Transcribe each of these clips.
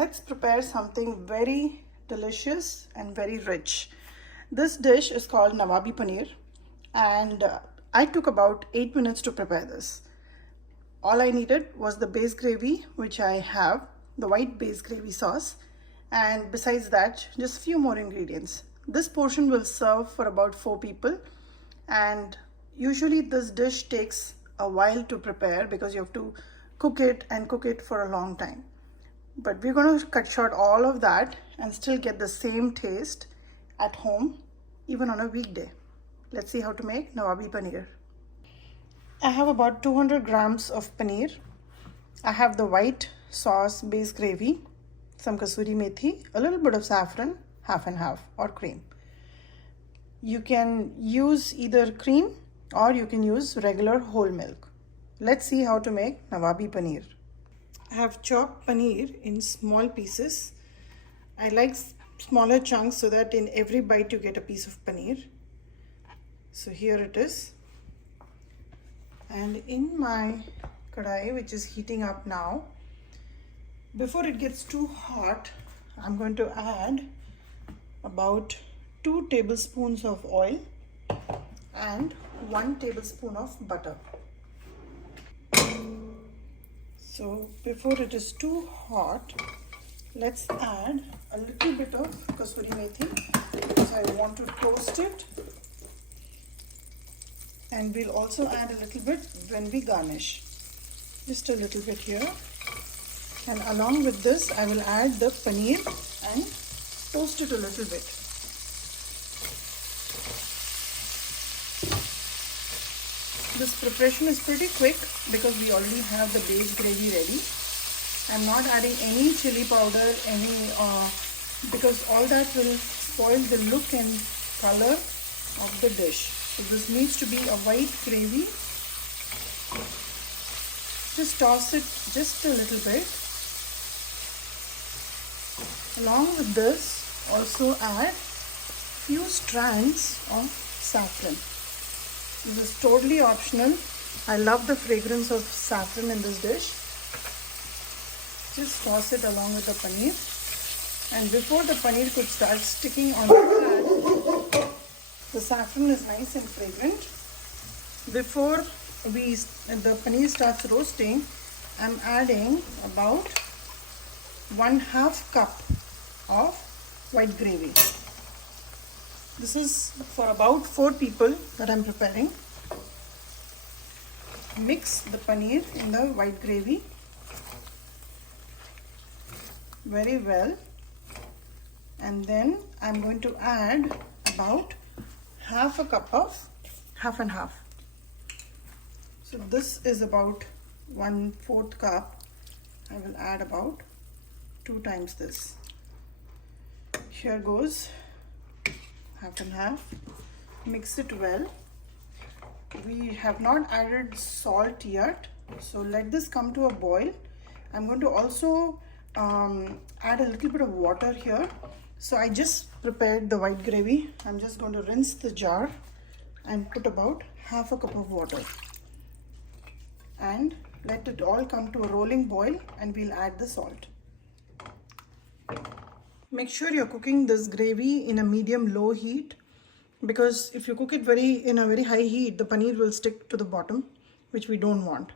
let's prepare something very delicious and very rich. This dish is called Nawabi Paneer, and I took about 8 minutes to prepare this. All I needed was the base gravy, which I have, the white base gravy sauce, and besides that, just few more ingredients. This portion will serve for about 4 people, and usually this dish takes a while to prepare because you have to cook it and cook it for a long time. But we're going to cut short all of that and still get the same taste at home, even on a weekday. Let's see how to make Nawabi Paneer. I have about 200 grams of paneer. I have the white sauce base gravy, some Kasoori Methi, a little bit of saffron, half and half, or cream. You can use either cream or you can use regular whole milk. Let's see how to make Nawabi Paneer. I have chopped paneer in small pieces. I like smaller chunks so that in every bite you get a piece of paneer. So here it is. And in my kadai, which is heating up now, before it gets too hot, I'm going to add about 2 tablespoons of oil and 1 tablespoon of butter. So before it is too hot, let's add a little bit of Kasoori Methi because I want to toast it, and we'll also add a little bit when we garnish, just a little bit here. And along with this I will add the paneer and toast it a little bit. This preparation is pretty quick because we already have the base gravy ready. I'm not adding any chili powder, because all that will spoil the look and color of the dish. So this needs to be a white gravy. Just toss it just a little bit. Along with this, also add few strands of saffron. This is totally optional. I love the fragrance of saffron in this dish. Just toss it along with the paneer. And before the paneer could start sticking on the pad, the saffron is nice and fragrant. Before the paneer starts roasting, I'm adding about 1/2 cup of white gravy. This is for about 4 people that I'm preparing. Mix the paneer in the white gravy very well, and then I'm going to add about 1/2 cup of half and half. So this is about 1/4 cup. I will add about 2 times this. Here goes half and half. Mix it well. We have not added salt yet, so let this come to a boil. I'm going to also add a little bit of water here. So I just prepared the white gravy. I'm just going to rinse the jar and put about 1/2 cup of water and let it all come to a rolling boil, and we'll add the salt. Make sure you're cooking this gravy in a medium-low heat, because if you cook it in a very high heat, the paneer will stick to the bottom, which we don't want.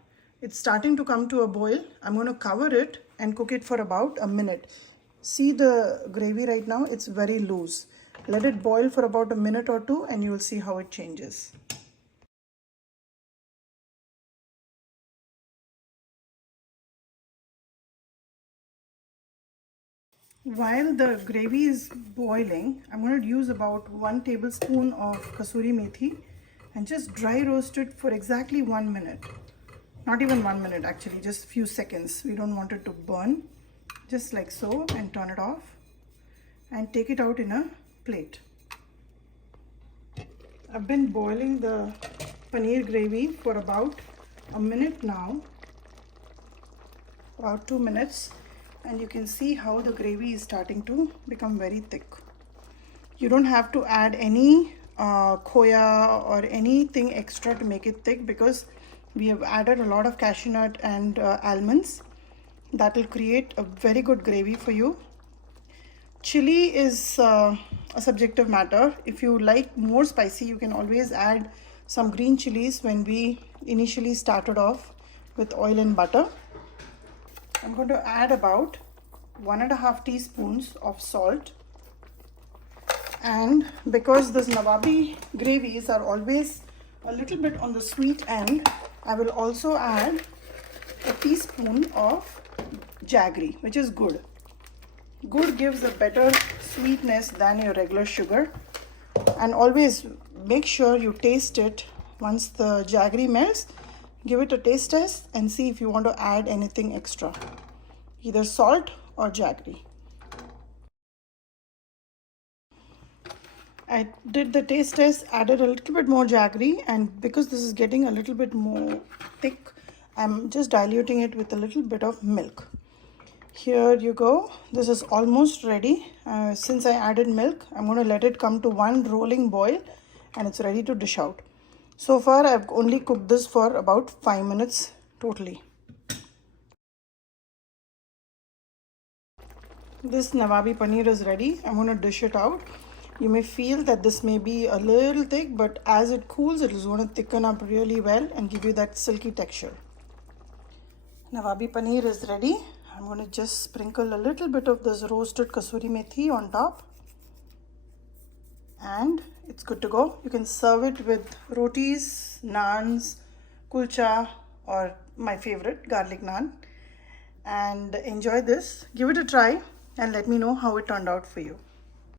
It's starting to come to a boil. I'm going to cover it and cook it for about a minute. See the gravy right now, it's very loose. Let it boil for about a minute or 2 and you will see how it changes. While the gravy is boiling, I'm going to use about 1 tablespoon of Kasoori Methi and just dry roast it for exactly 1 minute. Not even 1 minute actually, just a few seconds. We don't want it to burn. Just like so, and turn it off and take it out in a plate. I've been boiling the paneer gravy for about a minute now, about 2 minutes. And you can see how the gravy is starting to become very thick. You don't have to add any khoya or anything extra to make it thick, because we have added a lot of cashew nut and almonds. That will create a very good gravy for you. Chili is a subjective matter. If you like more spicy, you can always add some green chilies when we initially started off with oil and butter. I'm going to add about 1.5 teaspoons of salt. And because this Nawabi gravies are always a little bit on the sweet end, I will also add a teaspoon of jaggery, which is good. Good gives a better sweetness than your regular sugar. And always make sure you taste it once the jaggery melts. Give it a taste test and see if you want to add anything extra, either salt or jaggery. I did the taste test, added a little bit more jaggery, and because this is getting a little bit more thick, I'm just diluting it with a little bit of milk. Here you go. This is almost ready. Since I added milk, I'm going to let it come to one rolling boil and it's ready to dish out. So far, I've only cooked this for about 5 minutes totally. This Nawabi Paneer is ready. I'm going to dish it out. You may feel that this may be a little thick, but as it cools, it is going to thicken up really well and give you that silky texture. Nawabi Paneer is ready. I'm going to just sprinkle a little bit of this roasted Kasoori Methi on top. And it's good to go. You can serve it with rotis, naans, kulcha, or my favorite, garlic naan. And enjoy this. Give it a try and let me know how it turned out for you.